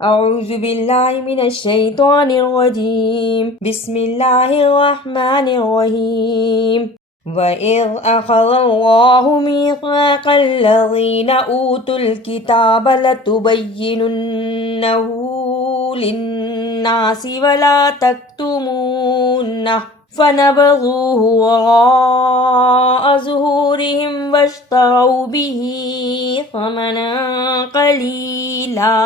أعوذ بالله من الشيطان الرجيم بسم الله الرحمن الرحيم وَإِذْ أَخَذَ اللَّهُ مِيثَاقَ الَّذِينَ أُوتُوا الْكِتَابَ لَتُبَيِّنُنَّهُ لِلنَّاسِ وَلَا تَكْتُمُونَهُ فَنَبَذُوهُ وَرَاءَ ظُهُورِهِمْ وَاشْتَرَوْا بِهِ ثَمَنًا قَلِيلًا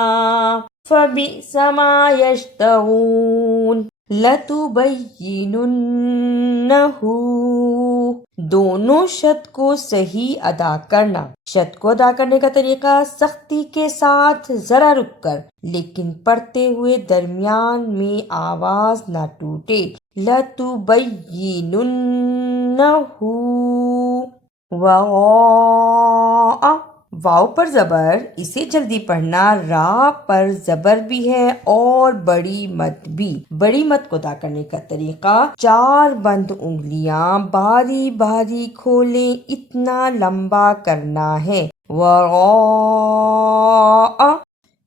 فَبِئْسَ مَا يَشْتَرُونَ لَتُبَيِّنُنَّهُ دونوں شت کو صحیح ادا کرنا۔ شت کو ادا کرنے کا طریقہ سختی کے ساتھ ذرا رک کر لیکن پڑھتے ہوئے درمیان میں آواز نہ ٹوٹے۔ لَتُبَيِّنُنَّهُ وَرَاءَ واو پر زبر، اسے جلدی پڑھنا۔ را پر زبر بھی ہے اور بڑی مد بھی۔ بڑی مد کو ادا کرنے کا طریقہ 4 بند انگلیاں باری باری کھولیں، اتنا لمبا کرنا ہے۔ وراء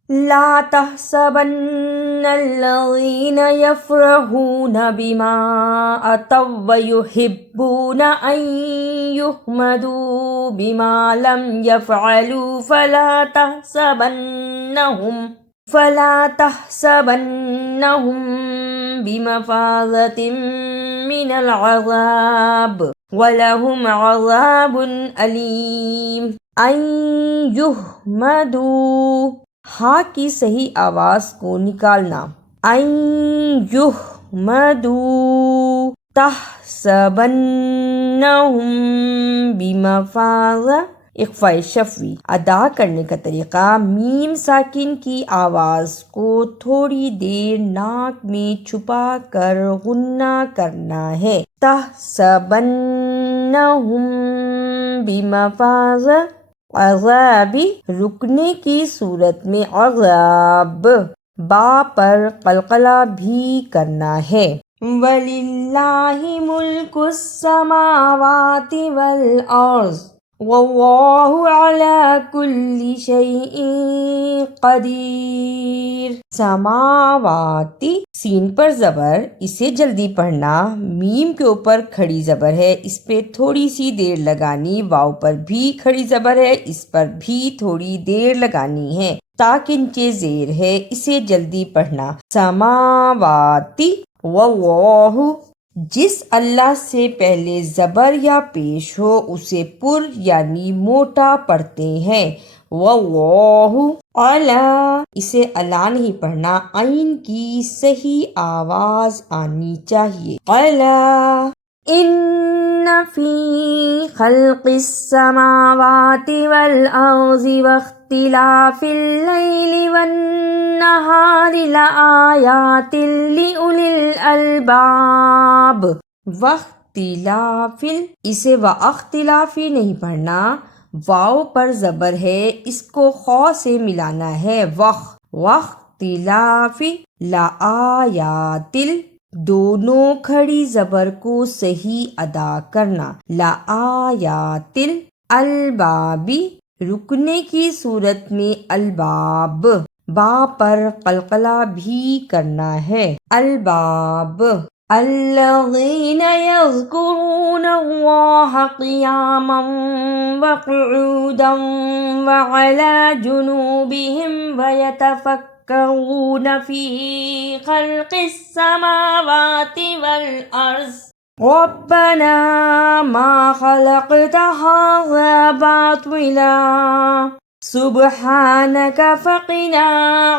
لا تحسبن الذين يفرحون بما أتوا ويحبون أن يحمدوا بما لم يفعلوا فلا تحسبنهم بمفازة من العذاب وَلَهُمْ عَذَابٌ أَلِيمٌ أَن يُحْمَدُوا ہاں کی صحیح آواز کو نکالنا۔ أَن يُحْمَدُوا تَحْسَبَنَّهُمْ بِمَفَازَةٍ اخفاء شفوی۔ ادا کرنے کا طریقہ میم ساکن کی آواز کو تھوڑی دیر ناک میں چھپا کر غنہ کرنا ہے۔ تحسبنہم بمفازہ عذاب، رکنے کی صورت میں عذاب، با پر قلقلہ بھی کرنا ہے۔ وَلِلَّهِ مُلْكُ السَّمَاوَاتِ وَالْأَرْضِ وَاللَّهُ عَلَى كُلِّ شَيْءٍ قَدِيرٌ۔ سماواتی سین پر زبر، اسے جلدی پڑھنا۔ میم کے اوپر کھڑی زبر ہے، اس پہ تھوڑی سی دیر لگانی۔ واو پر بھی کھڑی زبر ہے، اس پر بھی تھوڑی دیر لگانی ہے۔ تا کے نیچے زیر ہے، اسے جلدی پڑھنا۔ سماواتی واللہ، جس اللہ سے پہلے زبر یا پیش ہو اسے پر یعنی موٹا پڑھتے ہیں۔ واللہ علی، اسے الا نہیں پڑھنا، عین کی صحیح آواز آنی چاہیے۔ علی ان فی خلق السماوات والارض واختلاف اللیل والنہار لآیات لأولی الالباب۔ واختلاف، اسے واختلافی نہیں پڑھنا، واو پر زبر ہے، اس کو خو سے ملانا ہے۔ واختلاف لآیات، دونوں کھڑی زبر کو صحیح ادا کرنا۔ لآیات الباب، رکنے کی صورت میں الباب، با پر قلقلہ بھی کرنا ہے۔ الباب الذین یذکرون اللہ قیاما وقعودا وعلی جنوبہم ویتفکرون فی خلق السماوات والارض ربنا ما خلقت هذا باطلا سبحانک فقنا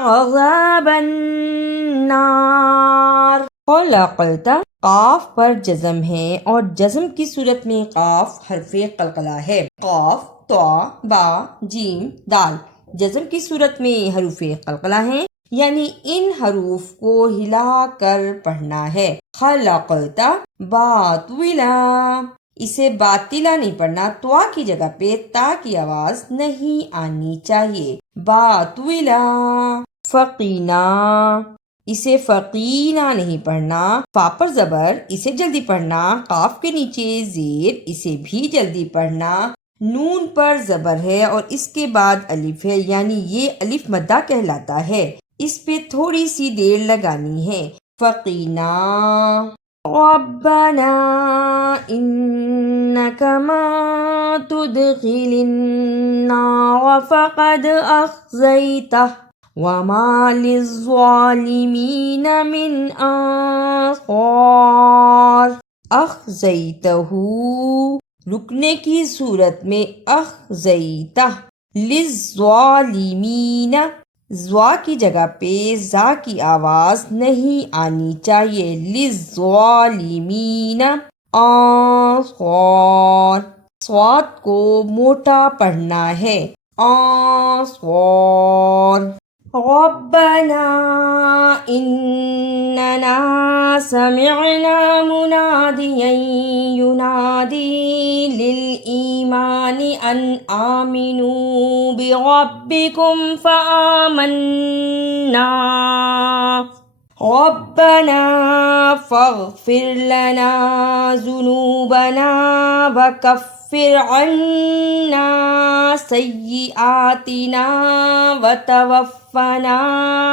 عذاب النار۔ خلقت قاف پر جزم ہے اور جزم کی صورت میں قاف حرف قلقلہ ہے۔ قاف، طا، با، جیم، دال جزم کی صورت میں حروف قلقلہ ہیں، یعنی ان حروف کو ہلا کر پڑھنا ہے۔ خلقت باطلا، اسے باطلا نہیں پڑھنا، توا کی جگہ پہ تا کی آواز نہیں آنی چاہیے۔ باطلا فقینا، اسے فقینا نہیں پڑھنا، فا پر زبر، اسے جلدی پڑھنا۔ قاف کے نیچے زیر، اسے بھی جلدی پڑھنا۔ نون پر زبر ہے اور اس کے بعد الف ہے، یعنی یہ الف مدہ کہلاتا ہے۔ اس پہ تھوڑی سی دیر لگانی ہے. فقینا ربنا انک من تدخل النار فقد اخزیتہ وما للظالمین من انصار. اخزیتہ رکنے کی صورت میں اخزیتہ، للظالمین زوا کی جگہ پہ زا کی آواز نہیں آنی چاہیے. للظالمین انصار، صاد کو موٹا پڑھنا ہے. انصار. ربنا اننا سمعنا منادیا ینادی للایمان ان آمنوا بربکم فآمنا ربنا فاغفر لنا ذنوبنا وكفر عنا سيئاتنا وتوفنا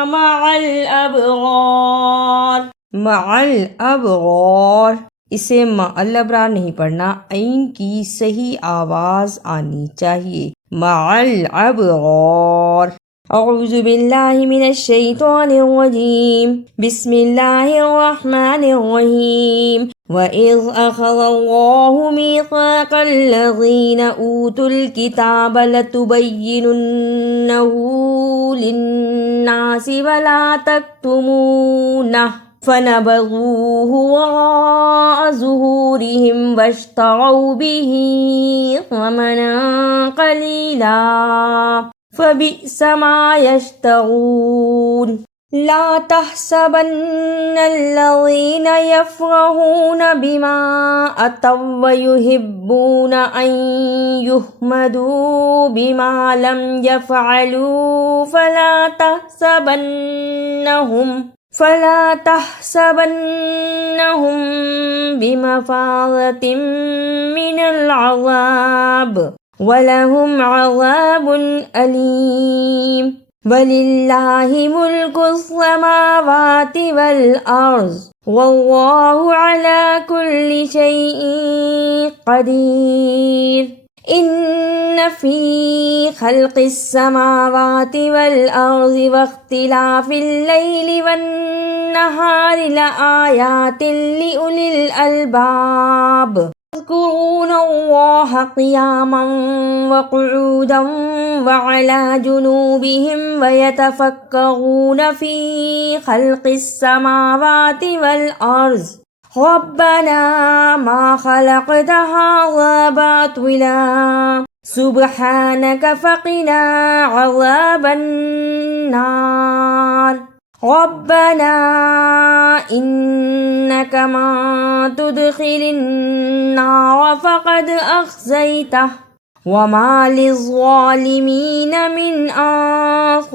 مع الأبرار. مع الابرار، اسے مع الابرار نہیں پڑھنا، عین کی صحیح آواز آنی چاہیے. مع الابرار. اعوذ باللہ من الشیطان الرجیم. بسم اللہ الرحمن الرحیم. وَإِذْ أَخَذَ اللَّهُ مِيثَاقَ الَّذِينَ أُوتُوا الْكِتَابَ لَتُبَيِّنُنَّهُ لِلنَّاسِ وَلَا تَكْتُمُونَهُ فَنَبَذُوهُ وَرَاءَ ظُهُورِهِمْ وَاشْتَرَوْا بِهِ ثَمَنًا قَلِيلًا فَبِئْسَ مَا يَشْتَرُونَ. لا تحسبن الذين يفرحون بما أتوا ويحبون أن يحمدوا بما لم يفعلوا فلا تحسبنهم بمفازة من العذاب وَلَهُمْ عَذَابٌ أَلِيمٌ. وَلِلَّهِ مُلْكُ السَّمَاوَاتِ وَالْأَرْضِ وَاللَّهُ عَلَى كُلِّ شَيْءٍ قَدِيرٌ. إِنَّ فِي خَلْقِ السَّمَاوَاتِ وَالْأَرْضِ وَاخْتِلَافِ اللَّيْلِ وَالنَّهَارِ لَآيَاتٍ لِأُولِي الْأَلْبَابِ. يذكرون الله قياما وقعودا وعلى جنوبهم ويتفكرون في خلق السماوات والأرض ربنا ما خلقت هذا باطلا سبحانك فقنا عذاب النار. ربنا إنك من تدخل النار فقد أخزيته وما للظالمين من أنصار.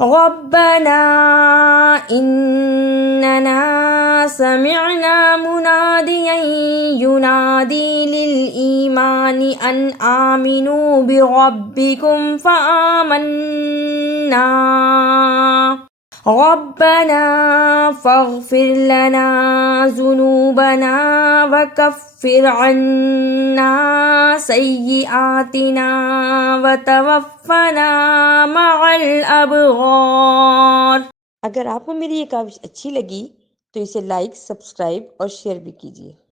ربنا إننا سمعنا مناديا ينادي للإيمان أن آمنوا بربكم فآمنا ربنا فاغفر لنا ذنوبنا وكفر عنا سيئاتنا وتوفنا مع الأبرار. اگر آپ کو میری یہ کاوش اچھی لگی تو اسے لائک، سبسکرائب اور شیئر بھی کیجیے.